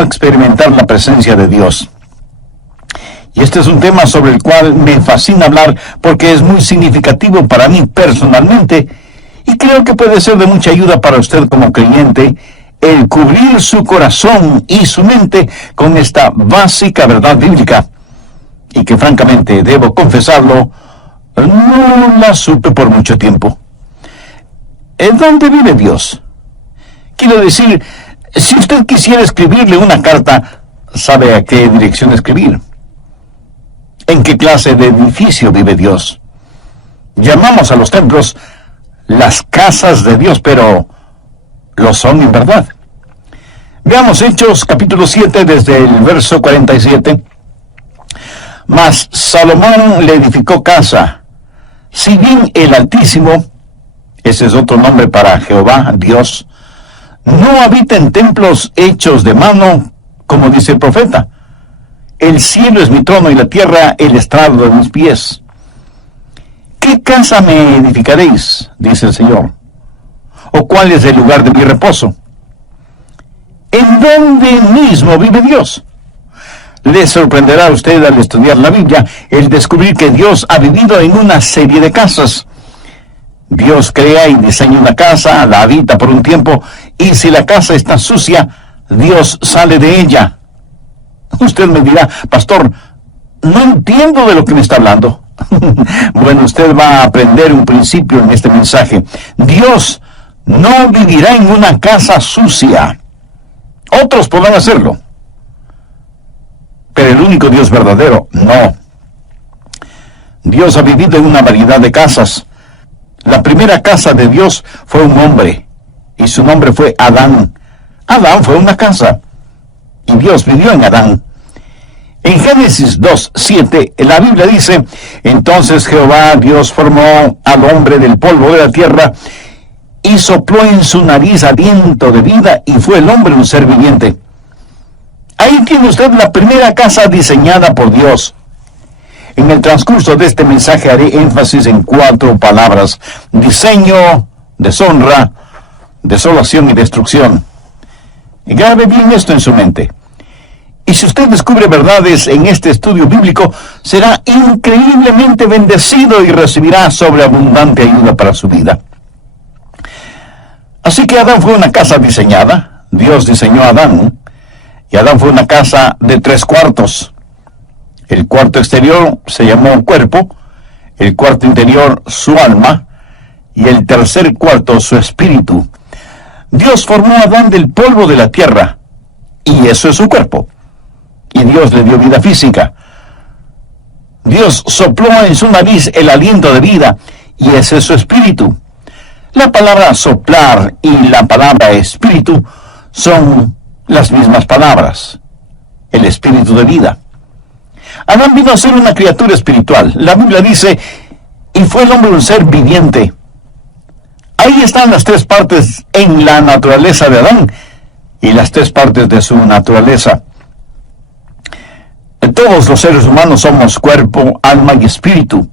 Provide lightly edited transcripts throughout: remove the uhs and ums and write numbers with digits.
experimentar la presencia de Dios. Y este es un tema sobre el cual me fascina hablar porque es muy significativo para mí personalmente y creo que puede ser de mucha ayuda para usted como creyente el cubrir su corazón y su mente con esta básica verdad bíblica y que francamente, debo confesarlo, no la supe por mucho tiempo. ¿En dónde vive Dios? Quiero decir, si usted quisiera escribirle una carta, ¿sabe a qué dirección escribir? ¿En qué clase de edificio vive Dios? Llamamos a los templos las casas de Dios, pero ¿lo son en verdad? Veamos Hechos capítulo 7 desde el verso 47. Mas Salomón le edificó casa, si bien el Altísimo, ese es otro nombre para Jehová, Dios, no habita en templos hechos de mano, como dice el profeta. El cielo es mi trono y la tierra el estrado de mis pies. ¿Qué casa me edificaréis? Dice el Señor. ¿O cuál es el lugar de mi reposo? ¿En dónde mismo vive Dios? Le sorprenderá a usted al estudiar la Biblia el descubrir que Dios ha vivido en una serie de casas. Dios crea y diseña una casa, la habita por un tiempo, y si la casa está sucia, Dios sale de ella. Usted me dirá, pastor, no entiendo de lo que me está hablando. Bueno, usted va a aprender un principio en este mensaje. Dios no vivirá en una casa sucia. Otros podrán hacerlo, pero el único Dios verdadero, no. Dios ha vivido en una variedad de casas. La primera casa de Dios fue un hombre, y su nombre fue Adán. Adán fue una casa, y Dios vivió en Adán. En Génesis 2:7, la Biblia dice, entonces Jehová Dios formó al hombre del polvo de la tierra, y sopló en su nariz aliento de vida, y fue el hombre un ser viviente. Ahí tiene usted la primera casa diseñada por Dios. En el transcurso de este mensaje haré énfasis en 4 palabras: diseño, deshonra, desolación y destrucción. Y grabe bien esto en su mente. Y si usted descubre verdades en este estudio bíblico, será increíblemente bendecido y recibirá sobreabundante ayuda para su vida. Así que Adán fue una casa diseñada. Dios diseñó a Adán. Y Adán fue una casa de 3 cuartos. El cuarto exterior se llamó cuerpo, el cuarto interior su alma, y el tercer cuarto su espíritu. Dios formó a Adán del polvo de la tierra, y eso es su cuerpo. Y Dios le dio vida física. Dios sopló en su nariz el aliento de vida, y ese es su espíritu. La palabra soplar y la palabra espíritu son las mismas palabras, el espíritu de vida. Adán vino a ser una criatura espiritual. La Biblia dice, y fue el hombre un ser viviente. Ahí están las 3 partes en la naturaleza de Adán y las 3 partes de su naturaleza. Todos los seres humanos somos cuerpo, alma y espíritu.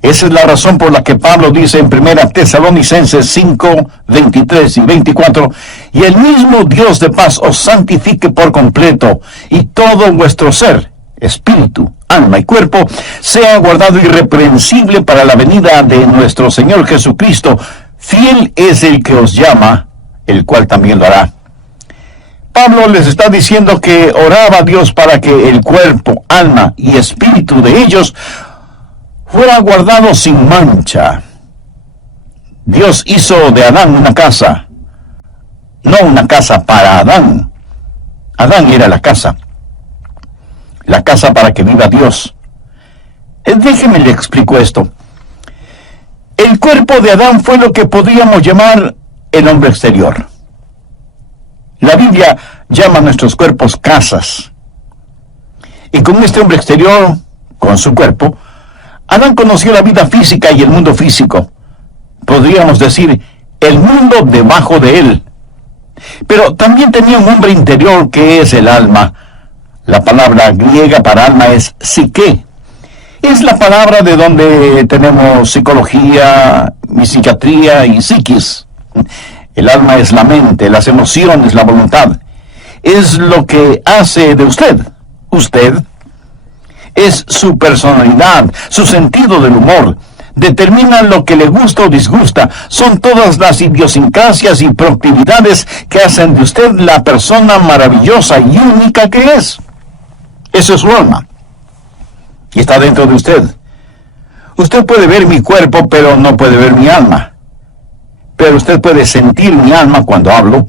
Esa es la razón por la que Pablo dice en 1 Tesalonicenses 5, 23 y 24, y el mismo Dios de paz os santifique por completo, y todo vuestro ser, espíritu, alma y cuerpo, sea guardado irreprensible para la venida de nuestro Señor Jesucristo. Fiel es el que os llama, el cual también lo hará. Pablo les está diciendo que oraba a Dios para que el cuerpo, alma y espíritu de ellos fuera guardado sin mancha. Dios hizo de Adán una casa, no una casa para Adán. Adán era la casa para que viva Dios. Déjeme le explico esto. El cuerpo de Adán fue lo que podríamos llamar el hombre exterior. La Biblia llama a nuestros cuerpos casas. Y con este hombre exterior, con su cuerpo, Adán conoció la vida física y el mundo físico. Podríamos decir, el mundo debajo de él. Pero también tenía un hombre interior que es el alma. La palabra griega para alma es psique. Es la palabra de donde tenemos psicología, psiquiatría y psiquis. El alma es la mente, las emociones, la voluntad. es lo que hace de usted. Usted es su personalidad, su sentido del humor. Determina lo que le gusta o disgusta. Son todas las idiosincrasias y proclividades que hacen de usted la persona maravillosa y única que es. Eso es su alma. Y está dentro de usted. Usted puede ver mi cuerpo, pero no puede ver mi alma. Pero usted puede sentir mi alma cuando hablo,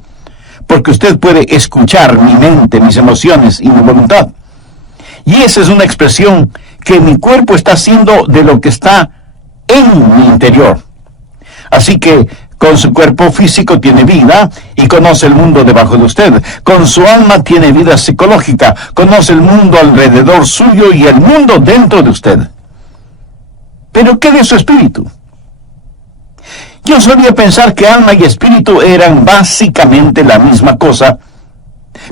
porque usted puede escuchar mi mente, mis emociones y mi voluntad. Y esa es una expresión que mi cuerpo está haciendo de lo que está en mi interior. Así que con su cuerpo físico tiene vida y conoce el mundo debajo de usted. Con su alma tiene vida psicológica, conoce el mundo alrededor suyo y el mundo dentro de usted. ¿Pero qué de su espíritu? Yo solía pensar que alma y espíritu eran básicamente la misma cosa,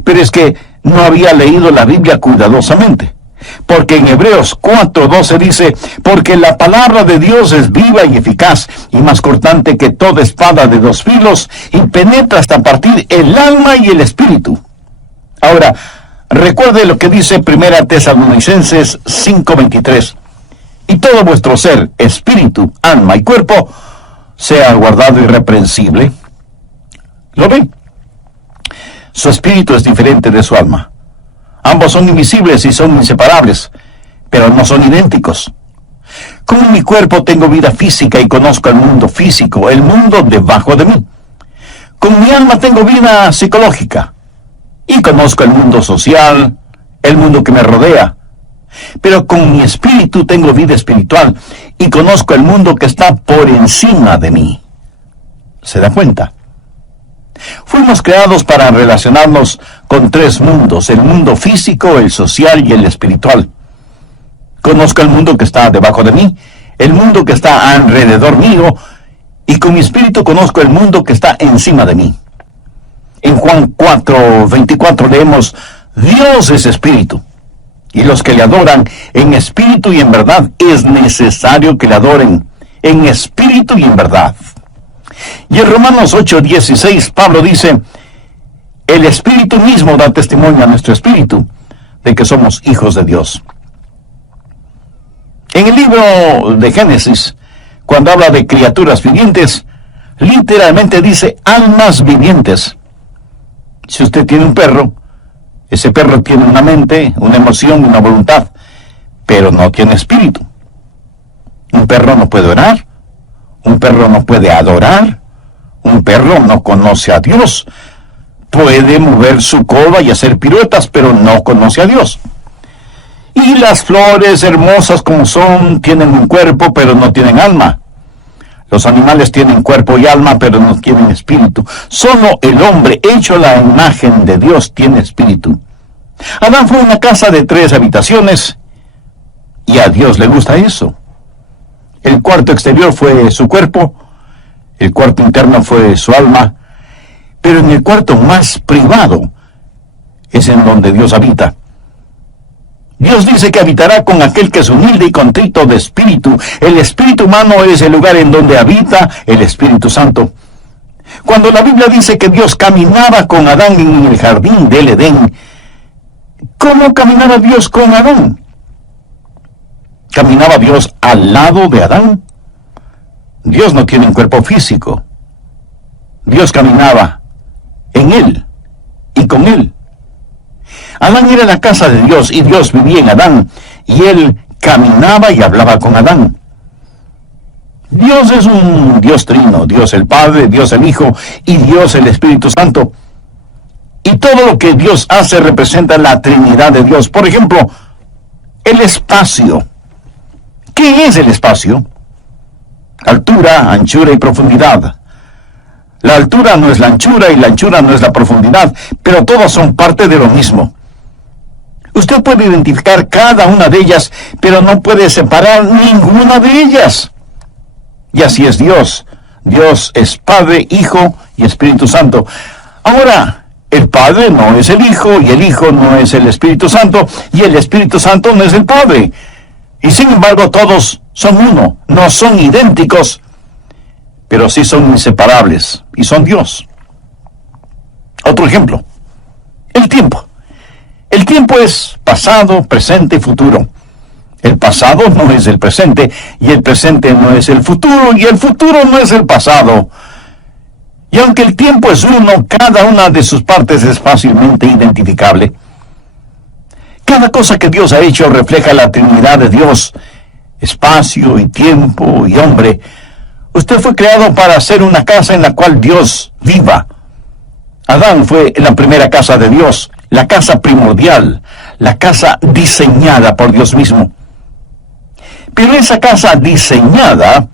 pero es que no había leído la Biblia cuidadosamente. Porque en Hebreos 4:12 dice, porque la palabra de Dios es viva y eficaz, y más cortante que toda espada de dos filos, y penetra hasta partir el alma y el espíritu. Ahora, recuerde lo que dice 1 Tesalonicenses 5:23. Y todo vuestro ser, espíritu, alma y cuerpo, sea guardado irreprensible. ¿Lo ven? Su espíritu es diferente de su alma. Ambos son invisibles y son inseparables, pero no son idénticos. Con mi cuerpo tengo vida física y conozco el mundo físico, el mundo debajo de mí. Con mi alma tengo vida psicológica y conozco el mundo social, el mundo que me rodea. Pero con mi espíritu tengo vida espiritual y conozco el mundo que está por encima de mí. ¿Se da cuenta? Fuimos creados para relacionarnos con tres mundos: el mundo físico, el social y el espiritual. Conozco el mundo que está debajo de mí, el mundo que está alrededor mío, y con mi espíritu conozco el mundo que está encima de mí. En Juan 4:24 leemos, Dios es espíritu, y los que le adoran en espíritu y en verdad es necesario que le adoren en espíritu y en verdad. Y en Romanos 8:16 Pablo dice, el espíritu mismo da testimonio a nuestro espíritu de que somos hijos de Dios. En el libro de Génesis, cuando habla de criaturas vivientes, literalmente dice almas vivientes. Si usted tiene un perro, ese perro tiene una mente, una emoción, una voluntad, pero no tiene espíritu. Un perro no puede orar, un perro no puede adorar, un perro no conoce a Dios. Puede mover su cola y hacer piruetas, pero no conoce a Dios. Y las flores, hermosas como son, tienen un cuerpo, pero no tienen alma. Los animales tienen cuerpo y alma, pero no tienen espíritu. Solo el hombre, hecho a la imagen de Dios, tiene espíritu. Adán fue una casa de 3 habitaciones, y a Dios le gusta eso. El cuarto exterior fue su cuerpo, el cuarto interno fue su alma, pero en el cuarto más privado es en donde Dios habita. Dios dice que habitará con aquel que es humilde y contrito de espíritu. El espíritu humano es el lugar en donde habita el Espíritu Santo. Cuando la Biblia dice que Dios caminaba con Adán en el jardín del Edén, ¿cómo caminaba Dios con Adán? ¿Caminaba Dios al lado de Adán? Dios no tiene un cuerpo físico. Dios caminaba en él y con él. Adán era la casa de Dios y Dios vivía en Adán, y él caminaba y hablaba con Adán. Dios es un Dios trino, Dios el Padre, Dios el Hijo y Dios el Espíritu Santo. Y todo lo que Dios hace representa la Trinidad de Dios. Por ejemplo, el espacio. ¿Qué es el espacio? Altura, anchura y profundidad. La altura no es la anchura y la anchura no es la profundidad, pero todas son parte de lo mismo. Usted puede identificar cada una de ellas, pero no puede separar ninguna de ellas. Y así es Dios. Dios es Padre, Hijo y Espíritu Santo. Ahora, el Padre no es el Hijo, y el Hijo no es el Espíritu Santo, y el Espíritu Santo no es el Padre. Y sin embargo, todos son uno, no son idénticos, pero sí son inseparables, y son Dios. Otro ejemplo, El tiempo. El tiempo es pasado, presente y futuro. El pasado no es el presente, y el presente no es el futuro, y el futuro no es el pasado. Y aunque el tiempo es uno, cada una de sus partes es fácilmente identificable. Cada cosa que Dios ha hecho refleja la Trinidad de Dios, espacio y tiempo y hombre. Usted fue creado para hacer una casa en la cual Dios viva. Adán fue la primera casa de Dios, la casa primordial, la casa diseñada por Dios mismo. Pero esa casa diseñada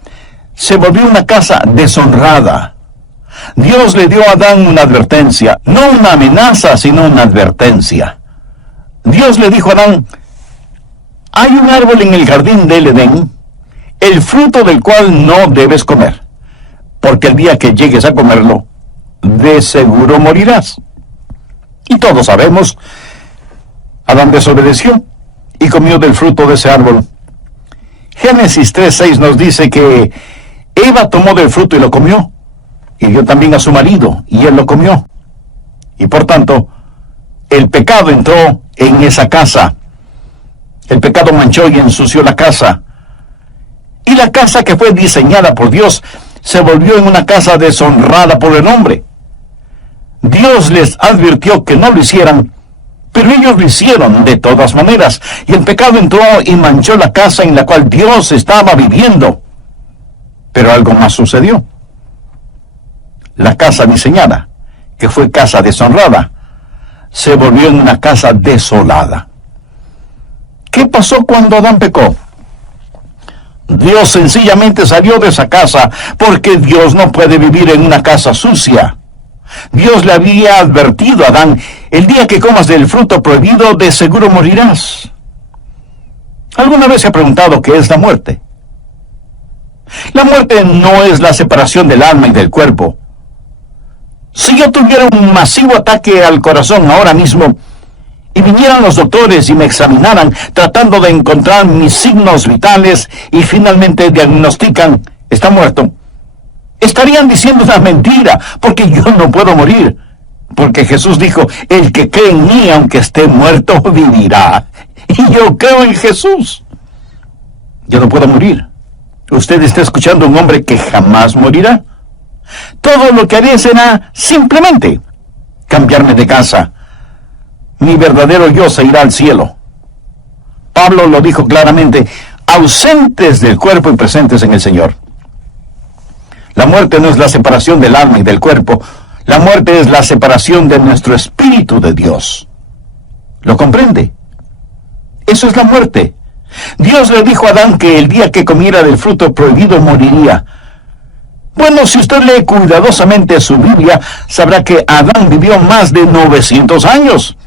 se volvió una casa deshonrada. Dios le dio a Adán una advertencia, no una amenaza, sino una advertencia. Dios le dijo a Adán: hay un árbol en el jardín del Edén, el fruto del cual no debes comer, porque el día que llegues a comerlo, de seguro morirás. Y todos sabemos, Adán desobedeció y comió del fruto de ese árbol. Génesis 3:6 nos dice que Eva tomó del fruto y lo comió, y dio también a su marido, y él lo comió. Y por tanto, el pecado entró en esa casa. El pecado manchó y ensució la casa. Y la casa que fue diseñada por Dios se volvió en una casa deshonrada por el hombre. Dios les advirtió que no lo hicieran, pero ellos lo hicieron de todas maneras. Y el pecado entró y manchó la casa en la cual Dios estaba viviendo. Pero algo más sucedió. La casa diseñada, que fue casa deshonrada, se volvió en una casa desolada. ¿Qué pasó cuando Adán pecó? Dios sencillamente salió de esa casa, porque Dios no puede vivir en una casa sucia. Dios le había advertido a Adán: el día que comas del fruto prohibido, de seguro morirás. ¿Alguna vez se ha preguntado qué es la muerte? La muerte no es la separación del alma y del cuerpo. Si yo tuviera un masivo ataque al corazón ahora mismo, y vinieran los doctores y me examinaran tratando de encontrar mis signos vitales y finalmente diagnostican: está muerto, estarían diciendo una mentira, porque yo no puedo morir. Porque Jesús dijo: el que cree en mí, aunque esté muerto, vivirá. Y yo creo en Jesús. Yo no puedo morir. Usted está escuchando a un hombre que jamás morirá. Todo lo que haré será simplemente cambiarme de casa. Mi verdadero yo se irá al cielo. Pablo lo dijo claramente: ausentes del cuerpo y presentes en el Señor. La muerte no es la separación del alma y del cuerpo. La muerte es la separación de nuestro espíritu de Dios. ¿Lo comprende? Eso es la muerte. Dios le dijo a Adán que el día que comiera del fruto prohibido moriría. Bueno, si usted lee cuidadosamente su Biblia, sabrá que Adán vivió más de 900 años.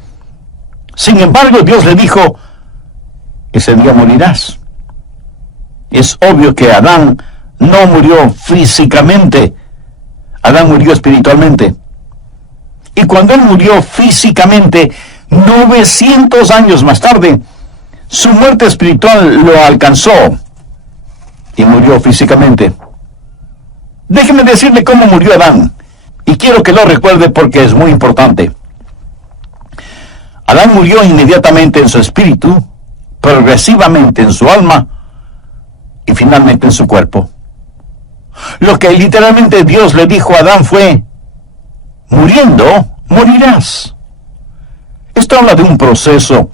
Sin embargo, Dios le dijo: ese día morirás. Es obvio que Adán no murió físicamente. Adán murió espiritualmente. Y cuando él murió físicamente, 900 años más tarde, su muerte espiritual lo alcanzó y murió físicamente. Déjeme decirle cómo murió Adán, y quiero que lo recuerde porque es muy importante. Adán murió inmediatamente en su espíritu, progresivamente en su alma y finalmente en su cuerpo. Lo que literalmente Dios le dijo a Adán fue: muriendo, morirás. Esto habla de un proceso.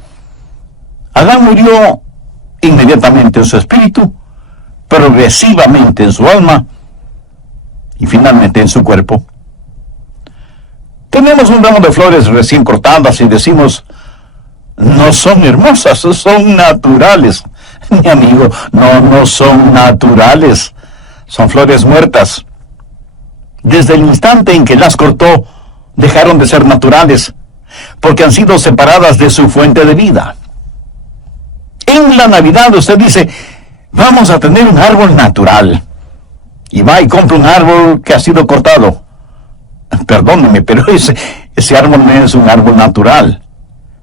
Adán murió inmediatamente en su espíritu, progresivamente en su alma y finalmente en su cuerpo. Tenemos un ramo de flores recién cortadas y decimos: no son hermosas, son naturales. Mi amigo, no son naturales. Son flores muertas. Desde el instante en que las cortó, dejaron de ser naturales, porque han sido separadas de su fuente de vida. En la Navidad usted dice: vamos a tener un árbol natural. Y va y compra un árbol que ha sido cortado. Perdóneme, pero ese árbol no es un árbol natural.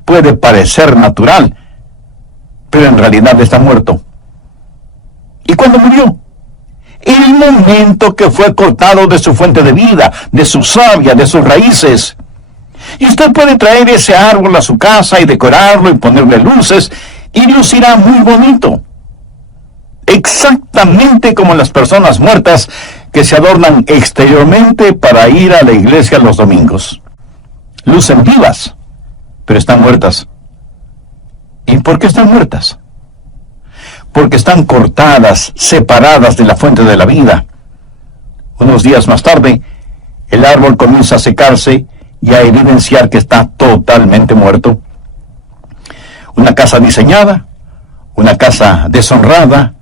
Puede parecer natural, pero en realidad está muerto. ¿Y cuándo murió? El momento que fue cortado de su fuente de vida, de su savia, de sus raíces. Y usted puede traer ese árbol a su casa y decorarlo y ponerle luces y lucirá muy bonito. Exactamente como las personas muertas que se adornan exteriormente para ir a la iglesia los domingos. Lucen vivas, pero están muertas. ¿Y por qué están muertas? Porque están cortadas, separadas de la fuente de la vida. Unos días más tarde, el árbol comienza a secarse y a evidenciar que está totalmente muerto. Una casa diseñada, una casa deshonrada,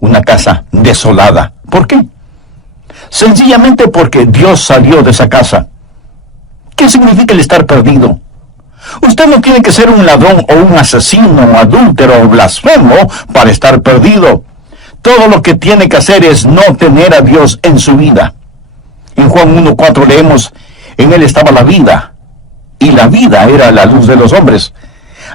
una casa desolada. ¿Por qué? Sencillamente porque Dios salió de esa casa. ¿Qué significa el estar perdido? Usted no tiene que ser un ladrón o un asesino o adúltero o blasfemo para estar perdido. Todo lo que tiene que hacer es no tener a Dios en su vida. En Juan 1:4 leemos, en él estaba la vida, y la vida era la luz de los hombres.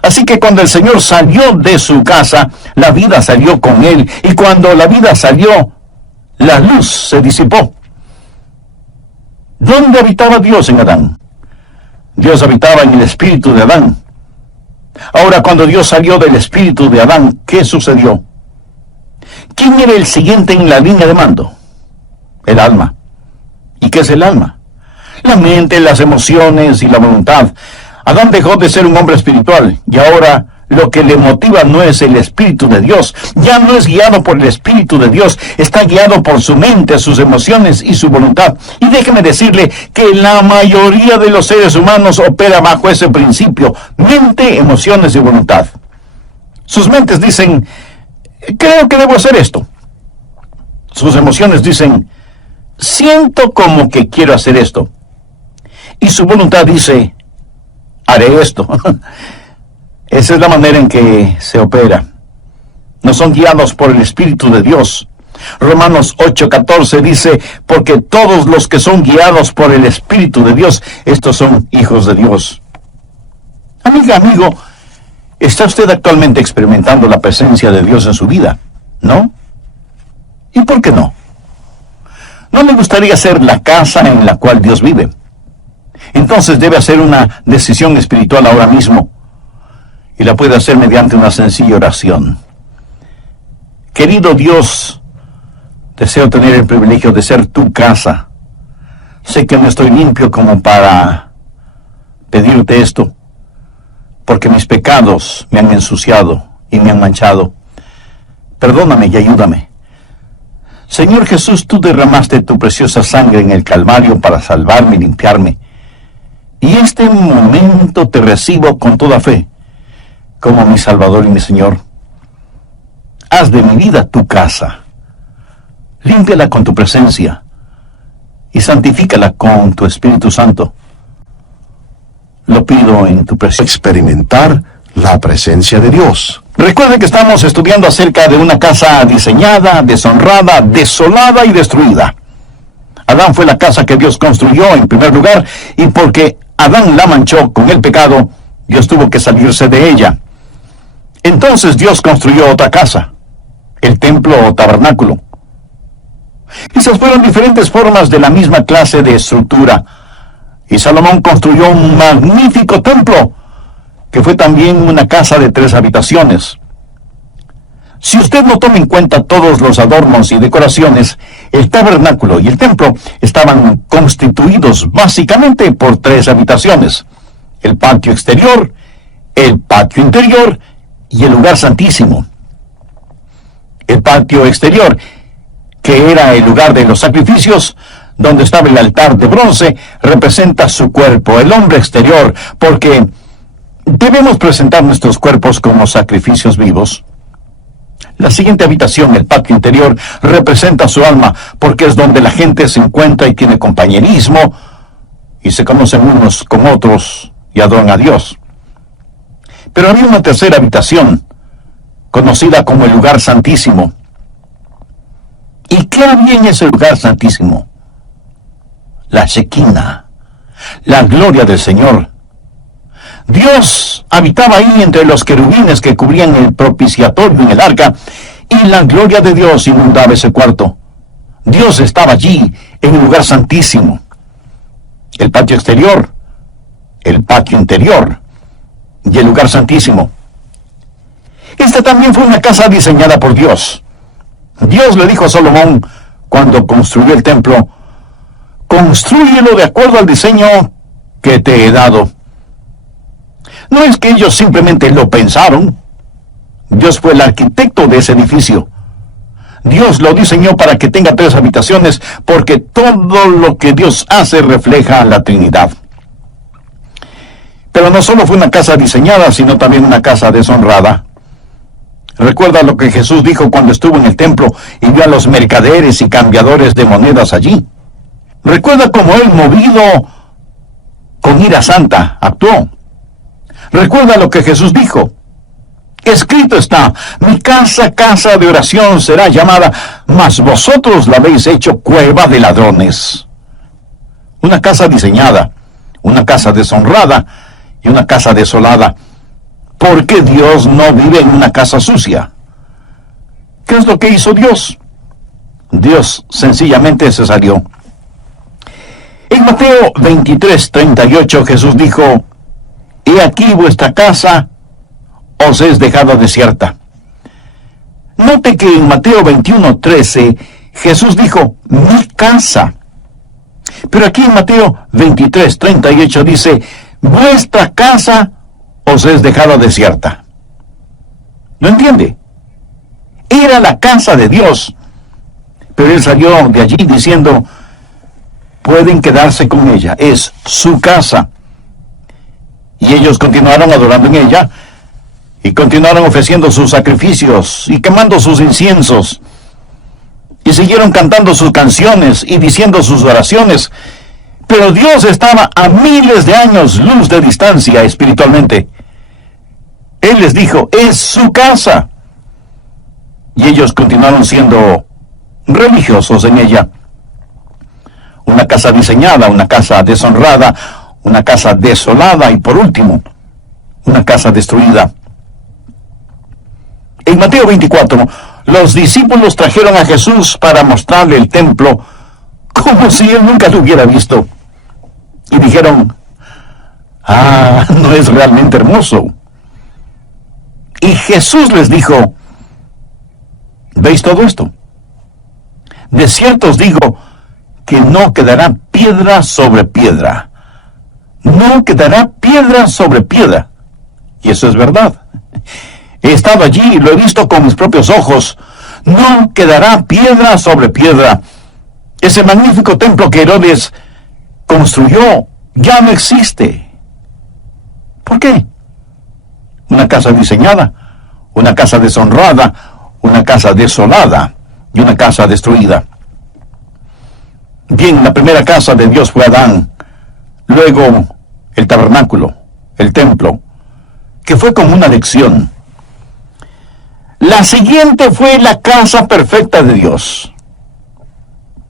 Así que cuando el Señor salió de su casa, la vida salió con él, y cuando la vida salió, la luz se disipó. ¿Dónde habitaba Dios en Adán? Dios habitaba en el espíritu de Adán. Ahora, cuando Dios salió del espíritu de Adán, ¿qué sucedió? ¿Quién era el siguiente en la línea de mando? El alma. ¿Y qué es el alma? La mente, las emociones y la voluntad. Adán dejó de ser un hombre espiritual y ahora lo que le motiva no es el Espíritu de Dios. Ya no es guiado por el Espíritu de Dios, está guiado por su mente, sus emociones y su voluntad. Y déjeme decirle que la mayoría de los seres humanos opera bajo ese principio: mente, emociones y voluntad. Sus mentes dicen, creo que debo hacer esto. Sus emociones dicen, siento como que quiero hacer esto. Y su voluntad dice, haré esto. Esa es la manera en que se opera. No son guiados por el Espíritu de Dios. Romanos 8:14 dice, porque todos los que son guiados por el Espíritu de Dios, estos son hijos de Dios. Amiga, amigo, ¿está usted actualmente experimentando la presencia de Dios en su vida? ¿No? ¿Y por qué no? ¿No le gustaría ser la casa en la cual Dios vive? Entonces debe hacer una decisión espiritual ahora mismo. Y la puede hacer mediante una sencilla oración. Querido Dios, deseo tener el privilegio de ser tu casa. Sé que no estoy limpio como para pedirte esto, porque mis pecados me han ensuciado y me han manchado. Perdóname y ayúdame. Señor Jesús, tú derramaste tu preciosa sangre en el Calvario para salvarme y limpiarme. Y este momento te recibo con toda fe, como mi Salvador y mi Señor. Haz de mi vida tu casa. Límpiala con tu presencia y santifícala con tu Espíritu Santo. Lo pido en tu presencia. Experimentar la presencia de Dios. Recuerde que estamos estudiando acerca de una casa diseñada, deshonrada, desolada y destruida. Adán fue la casa que Dios construyó en primer lugar, y porque Adán la manchó con el pecado, Dios tuvo que salirse de ella. Entonces Dios construyó otra casa, el templo o tabernáculo. Esas fueron diferentes formas de la misma clase de estructura. Y Salomón construyó un magnífico templo, que fue también una casa de 3 habitaciones. Si usted no toma en cuenta todos los adornos y decoraciones, el tabernáculo y el templo estaban constituidos básicamente por 3 habitaciones: el patio exterior, el patio interior y el lugar santísimo. El patio exterior, que era el lugar de los sacrificios, donde estaba el altar de bronce, representa su cuerpo, el hombre exterior, porque debemos presentar nuestros cuerpos como sacrificios vivos. La siguiente habitación, el patio interior, representa su alma, porque es donde la gente se encuentra y tiene compañerismo, y se conocen unos con otros y adoran a Dios. Pero había una tercera habitación, conocida como el lugar santísimo. ¿Y qué había en ese lugar santísimo? La Shekinah, la gloria del Señor. Dios habitaba ahí entre los querubines que cubrían el propiciatorio en el arca, y la gloria de Dios inundaba ese cuarto. Dios estaba allí, en el lugar santísimo. El patio exterior el patio interior y el lugar santísimo. Esta también fue una casa diseñada por Dios. Dios le dijo a Salomón cuando construyó el templo: «Constrúyelo de acuerdo al diseño que te he dado». No es que ellos simplemente lo pensaron. Dios fue el arquitecto de ese edificio. Dios lo diseñó para que tenga 3 habitaciones, porque todo lo que Dios hace refleja a la Trinidad. Pero no solo fue una casa diseñada, sino también una casa deshonrada. Recuerda lo que Jesús dijo cuando estuvo en el templo y vio a los mercaderes y cambiadores de monedas allí. Recuerda cómo él, movido con ira santa, actuó. Recuerda lo que Jesús dijo: «Escrito está, mi casa, casa de oración será llamada, mas vosotros la habéis hecho cueva de ladrones». Una casa diseñada, una casa deshonrada y una casa desolada. Porque Dios no vive en una casa sucia. ¿Qué es lo que hizo Dios? Dios sencillamente se salió. En Mateo 23:38 Jesús dijo: «He aquí vuestra casa os es dejada desierta». Note que en Mateo 21:13 Jesús dijo: «mi casa». Pero aquí en Mateo 23:38 dice: «vuestra casa os es dejada desierta». ¿No entiende? Era la casa de Dios, pero él salió de allí diciendo: «pueden quedarse con ella, es su casa». Y ellos continuaron adorando en ella, y continuaron ofreciendo sus sacrificios y quemando sus inciensos, y siguieron cantando sus canciones y diciendo sus oraciones. Pero Dios estaba a miles de años luz de distancia espiritualmente. Él les dijo: «es su casa». Y ellos continuaron siendo religiosos en ella. Una casa diseñada, una casa deshonrada, una casa desolada y, por último, una casa destruida. En Mateo 24, los discípulos trajeron a Jesús para mostrarle el templo como si él nunca lo hubiera visto. Y dijeron: «ah, no es realmente hermoso». Y Jesús les dijo: «¿veis todo esto? De cierto os digo que no quedará piedra sobre piedra. No quedará piedra sobre piedra». Y eso es verdad. He estado allí y lo he visto con mis propios ojos. No quedará piedra sobre piedra. Ese magnífico templo que Herodes construyó ya no existe. ¿Por qué? Una casa diseñada, una casa deshonrada, una casa desolada y una casa destruida. Bien, la primera casa de Dios fue Adán, luego el tabernáculo, el templo, que fue como una lección. La siguiente fue la casa perfecta de Dios.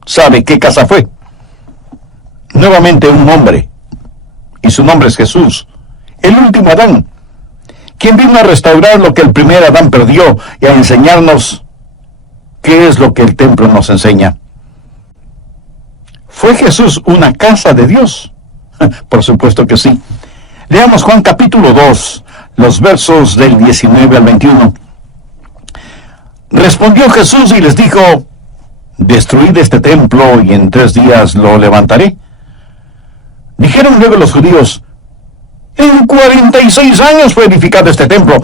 ¿Sabe qué casa fue? Nuevamente un hombre, y su nombre es Jesús, el último Adán, quien vino a restaurar lo que el primer Adán perdió y a enseñarnos qué es lo que el templo nos enseña. ¿Fue Jesús una casa de Dios? Por supuesto que sí. Leamos Juan capítulo 2, los versos del 19 al 21. Respondió Jesús y les dijo: «destruid este templo y en 3 días lo levantaré». Dijeron luego los judíos: «en 46 años fue edificado este templo,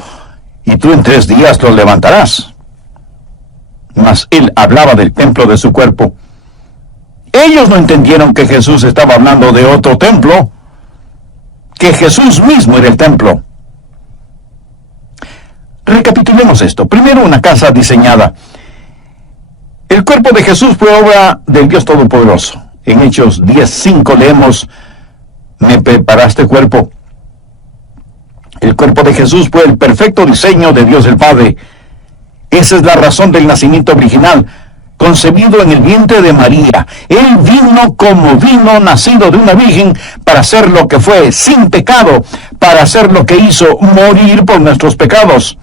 y tú en 3 días lo levantarás». Mas él hablaba del templo de su cuerpo. Ellos no entendieron que Jesús estaba hablando de otro templo, que Jesús mismo era el templo. Recapitulemos esto. Primero, una casa diseñada. El cuerpo de Jesús fue obra del Dios Todopoderoso. En Hechos 10:5 leemos: «me preparaste cuerpo». El cuerpo de Jesús fue el perfecto diseño de Dios el Padre. Esa es la razón del nacimiento original, concebido en el vientre de María. Él vino como vino, nacido de una virgen, para hacer lo que fue, sin pecado, para hacer lo que hizo, morir por nuestros pecados.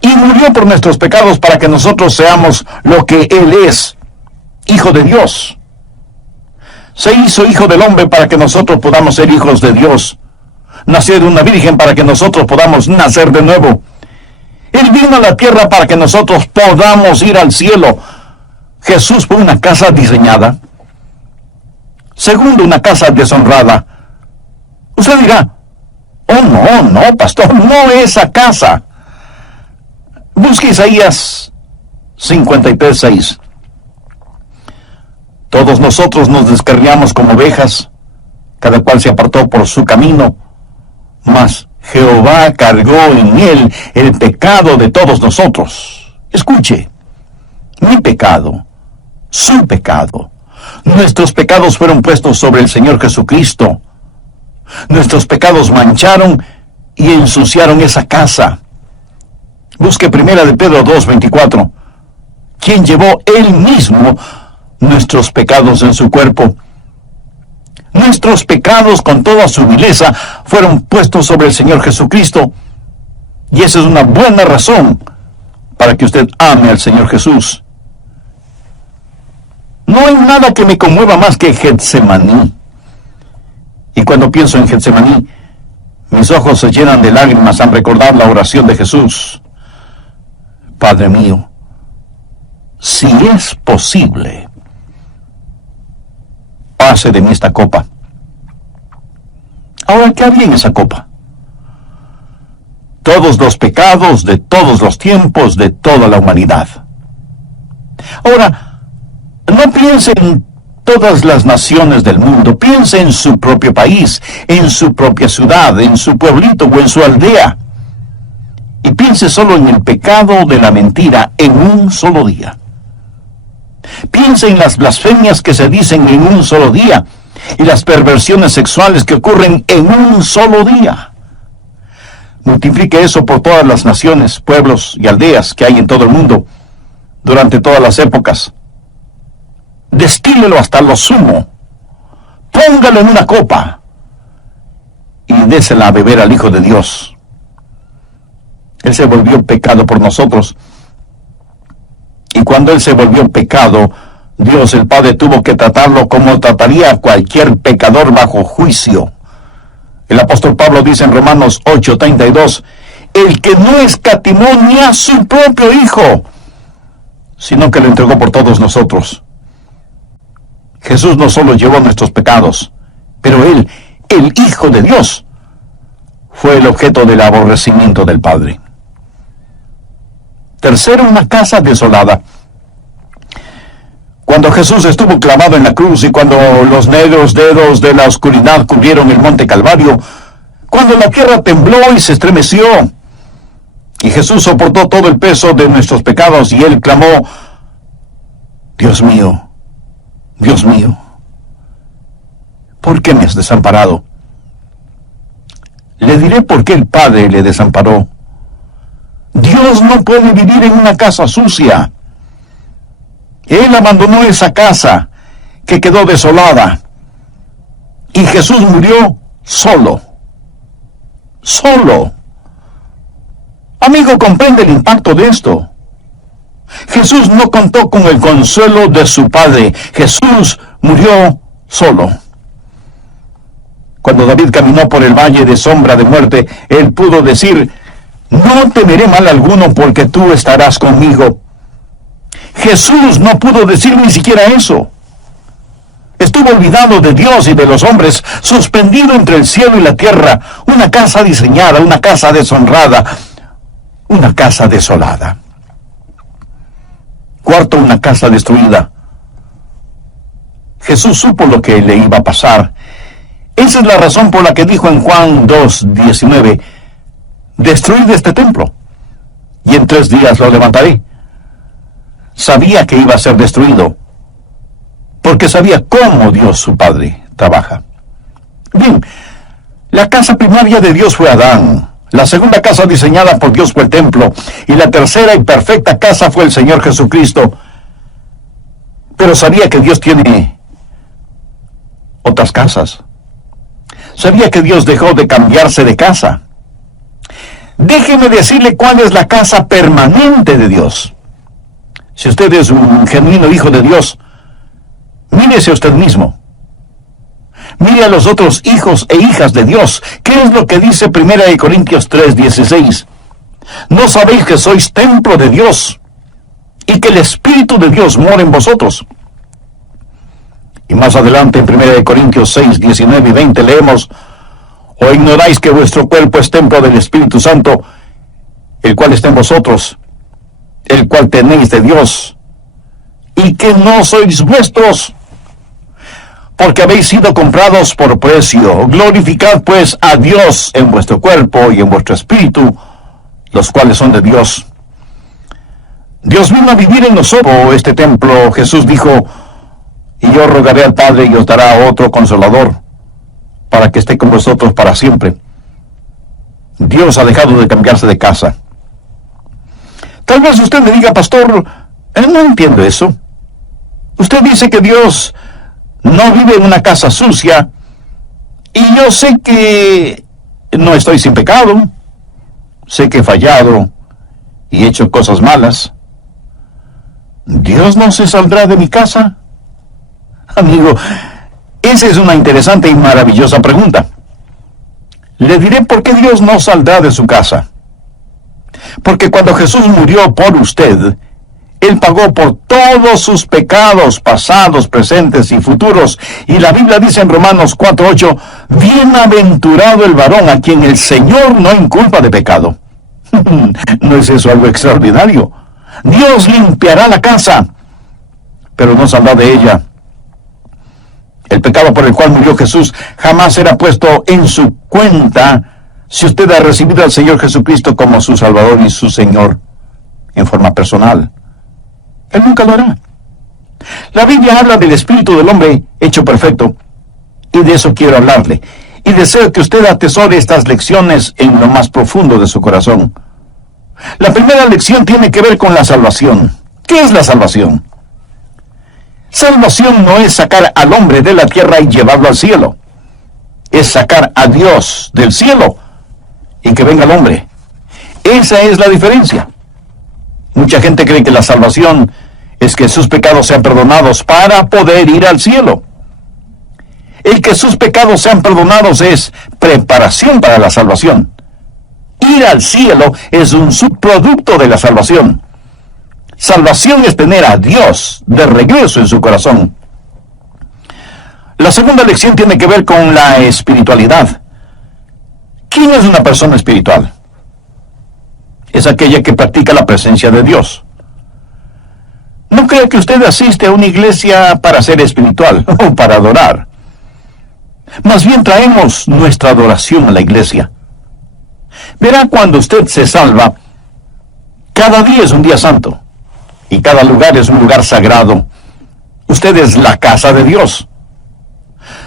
Y murió por nuestros pecados para que nosotros seamos lo que Él es, Hijo de Dios. se hizo hijo del hombre para que nosotros podamos ser hijos de Dios. Nació de una virgen para que nosotros podamos nacer de nuevo. Él vino a la tierra para que nosotros podamos ir al cielo. Jesús fue una casa diseñada. Segundo, una casa deshonrada. Usted dirá, oh no, pastor, no esa casa. Busque Isaías 53:6. Todos nosotros nos descarriamos como ovejas, cada cual se apartó por su camino, mas Jehová cargó en él el pecado de todos nosotros. Escuche, mi pecado, su pecado, nuestros pecados fueron puestos sobre el Señor Jesucristo. Nuestros pecados mancharon y ensuciaron esa casa. Busque 1 de Pedro 2:24, quien llevó él mismo nuestros pecados en su cuerpo. Nuestros pecados con toda su vileza fueron puestos sobre el Señor Jesucristo. Y esa es una buena razón para que usted ame al Señor Jesús. No hay nada que me conmueva más que Getsemaní. Y cuando pienso en Getsemaní, mis ojos se llenan de lágrimas al recordar la oración de Jesús. Padre mío, si es posible, pase de mí esta copa. Ahora, ¿qué había en esa copa? Todos los pecados de todos los tiempos de toda la humanidad. Ahora, no piense en todas las naciones del mundo, piense en su propio país, en su propia ciudad, en su pueblito o en su aldea. Y piense solo en el pecado de la mentira en un solo día. Piense en las blasfemias que se dicen en un solo día y las perversiones sexuales que ocurren en un solo día. Multiplique eso por todas las naciones, pueblos y aldeas que hay en todo el mundo durante todas las épocas. Destílelo hasta lo sumo. Póngalo en una copa y désela a beber al Hijo de Dios. Él se volvió pecado por nosotros. Y cuando Él se volvió pecado, Dios el Padre tuvo que tratarlo como trataría a cualquier pecador bajo juicio. El apóstol Pablo dice en Romanos 8:32, el que no escatimó ni a su propio Hijo, sino que lo entregó por todos nosotros. Jesús no solo llevó nuestros pecados, pero Él, el Hijo de Dios, fue el objeto del aborrecimiento del Padre. Tercero, una casa desolada. Cuando Jesús estuvo clavado en la cruz y cuando los negros dedos de la oscuridad cubrieron el monte Calvario, cuando la tierra tembló y se estremeció, y Jesús soportó todo el peso de nuestros pecados, y Él clamó, Dios mío, ¿por qué me has desamparado? Le diré por qué el Padre le desamparó. Dios no puede vivir en una casa sucia. Él abandonó esa casa que quedó desolada. Y Jesús murió solo. Solo. Amigo, comprende el impacto de esto. Jesús no contó con el consuelo de su Padre. Jesús murió solo. Cuando David caminó por el valle de sombra de muerte, él pudo decir, no temeré mal alguno porque tú estarás conmigo. Jesús no pudo decir ni siquiera eso. Estuvo olvidado de Dios y de los hombres, suspendido entre el cielo y la tierra, una casa diseñada, una casa deshonrada, una casa desolada. Cuarto, una casa destruida. Jesús supo lo que le iba a pasar. Esa es la razón por la que dijo en Juan 2:19, destruid este templo, y en 3 días lo levantaré. Sabía que iba a ser destruido, porque sabía cómo Dios su Padre trabaja. Bien, la casa primaria de Dios fue Adán, la segunda casa diseñada por Dios fue el templo, y la tercera y perfecta casa fue el Señor Jesucristo. Pero sabía que Dios tiene otras casas. Sabía que Dios dejó de cambiarse de casa. Déjeme decirle cuál es la casa permanente de Dios. Si usted es un genuino hijo de Dios, mírese a usted mismo. Mire a los otros hijos e hijas de Dios. ¿Qué es lo que dice 1 Corintios 3:16? ¿No sabéis que sois templo de Dios y que el Espíritu de Dios mora en vosotros? Y más adelante en 1 Corintios 6:19 y 20 leemos: ¿O ignoráis que vuestro cuerpo es templo del Espíritu Santo, el cual está en vosotros, el cual tenéis de Dios, y que no sois vuestros? Porque habéis sido comprados por precio. Glorificad pues a Dios en vuestro cuerpo y en vuestro espíritu, los cuales son de Dios. Dios vino a vivir en nosotros este templo. Jesús dijo: y yo rogaré al Padre y os dará otro Consolador, para que esté con vosotros para siempre. Dios ha dejado de cambiarse de casa. Tal vez usted me diga: pastor, no entiendo eso. Usted dice que Dios no vive en una casa sucia, y yo sé que no estoy sin pecado, sé que he fallado y he hecho cosas malas. ¿Dios no se saldrá de mi casa? Amigo, esa es una interesante y maravillosa pregunta. Le diré por qué Dios no saldrá de su casa. Porque cuando Jesús murió por usted, Él pagó por todos sus pecados pasados, presentes y futuros. Y la Biblia dice en Romanos 4:8, bienaventurado el varón a quien el Señor no inculpa de pecado. ¿No es eso algo extraordinario? Dios limpiará la casa, pero no saldrá de ella. El pecado por el cual murió Jesús jamás será puesto en su cuenta si usted ha recibido al Señor Jesucristo como su Salvador y su Señor en forma personal. Él nunca lo hará. La Biblia habla del espíritu del hombre hecho perfecto, y de eso quiero hablarle. Y deseo que usted atesore estas lecciones en lo más profundo de su corazón. La primera lección tiene que ver con la salvación. ¿Qué es la salvación? Salvación no es sacar al hombre de la tierra y llevarlo al cielo. Es sacar a Dios del cielo y que venga el hombre. Esa es la diferencia. Mucha gente cree que la salvación es que sus pecados sean perdonados para poder ir al cielo. El que sus pecados sean perdonados es preparación para la salvación. Ir al cielo es un subproducto de la salvación. Salvación es tener a Dios de regreso en su corazón. La segunda lección tiene que ver con la espiritualidad. ¿Quién es una persona espiritual? Es aquella que practica la presencia de Dios. No crea que usted asiste a una iglesia para ser espiritual o para adorar. Más bien traemos nuestra adoración a la iglesia. Verá, cuando usted se salva, cada día es un día santo. Y cada lugar es un lugar sagrado. Usted es la casa de Dios.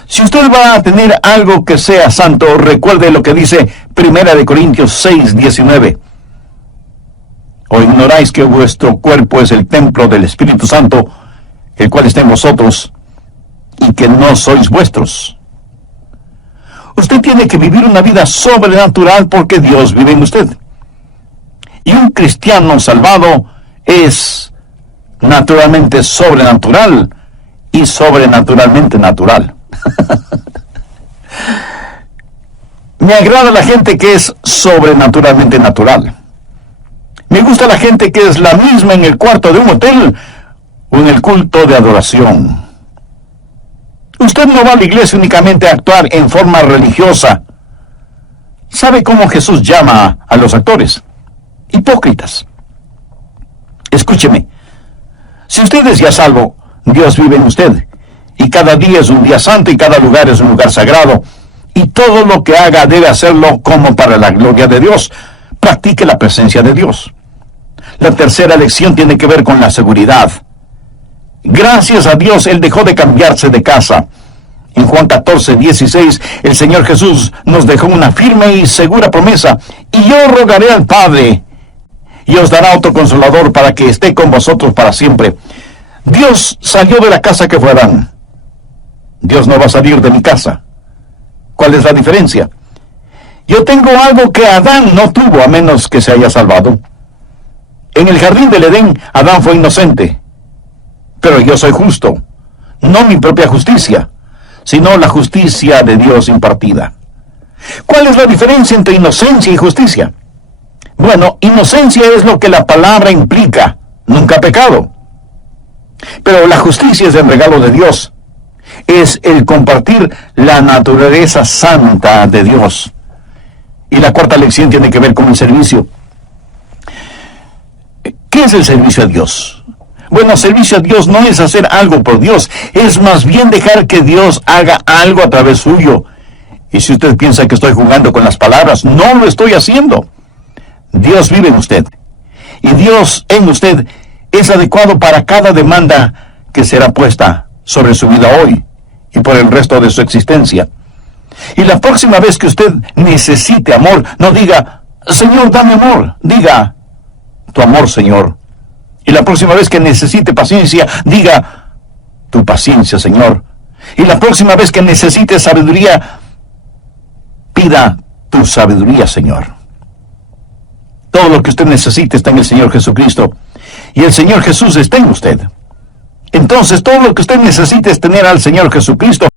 Si usted va a tener algo que sea santo, recuerde lo que dice 1 Corintios 6:19. ¿O ignoráis que vuestro cuerpo es el templo del Espíritu Santo, el cual está en vosotros, y que no sois vuestros? Usted tiene que vivir una vida sobrenatural porque Dios vive en usted. Y un cristiano salvado es naturalmente sobrenatural y sobrenaturalmente natural. Me agrada la gente que es sobrenaturalmente natural. Me gusta la gente que es la misma en el cuarto de un hotel o en el culto de adoración. Usted no va a la iglesia únicamente a actuar en forma religiosa. ¿Sabe cómo Jesús llama a los actores? Hipócritas. Escúcheme. Si usted es ya salvo, Dios vive en usted. Y cada día es un día santo y cada lugar es un lugar sagrado. Y todo lo que haga debe hacerlo como para la gloria de Dios. Practique la presencia de Dios. La tercera lección tiene que ver con la seguridad. Gracias a Dios, Él dejó de cambiarse de casa. En Juan 14:16, el Señor Jesús nos dejó una firme y segura promesa. Y yo rogaré al Padre, y os dará otro Consolador para que esté con vosotros para siempre. Dios salió de la casa que fue Adán. Dios no va a salir de mi casa. ¿Cuál es la diferencia? Yo tengo algo que Adán no tuvo, a menos que se haya salvado. En el jardín del Edén, Adán fue inocente. Pero yo soy justo, no mi propia justicia. sino la justicia de Dios impartida. ¿Cuál es la diferencia entre inocencia y justicia? Bueno, inocencia es lo que la palabra implica, nunca pecado. Pero la justicia es el regalo de Dios. Es el compartir la naturaleza santa de Dios. Y la cuarta lección tiene que ver con el servicio. ¿Qué es el servicio a Dios? Bueno, servicio a Dios no es hacer algo por Dios, es más bien dejar que Dios haga algo a través suyo. Y si usted piensa que estoy jugando con las palabras, no lo estoy haciendo. Dios vive en usted. Y Dios en usted es adecuado para cada demanda que será puesta sobre su vida hoy y por el resto de su existencia. Y la próxima vez que usted necesite amor, no diga, Señor, dame amor. Diga, tu amor, Señor. Y la próxima vez que necesite paciencia, diga, tu paciencia, Señor. Y la próxima vez que necesite sabiduría, pida tu sabiduría, Señor. Todo lo que usted necesite está en el Señor Jesucristo. Y el Señor Jesús está en usted. Entonces, todo lo que usted necesite es tener al Señor Jesucristo.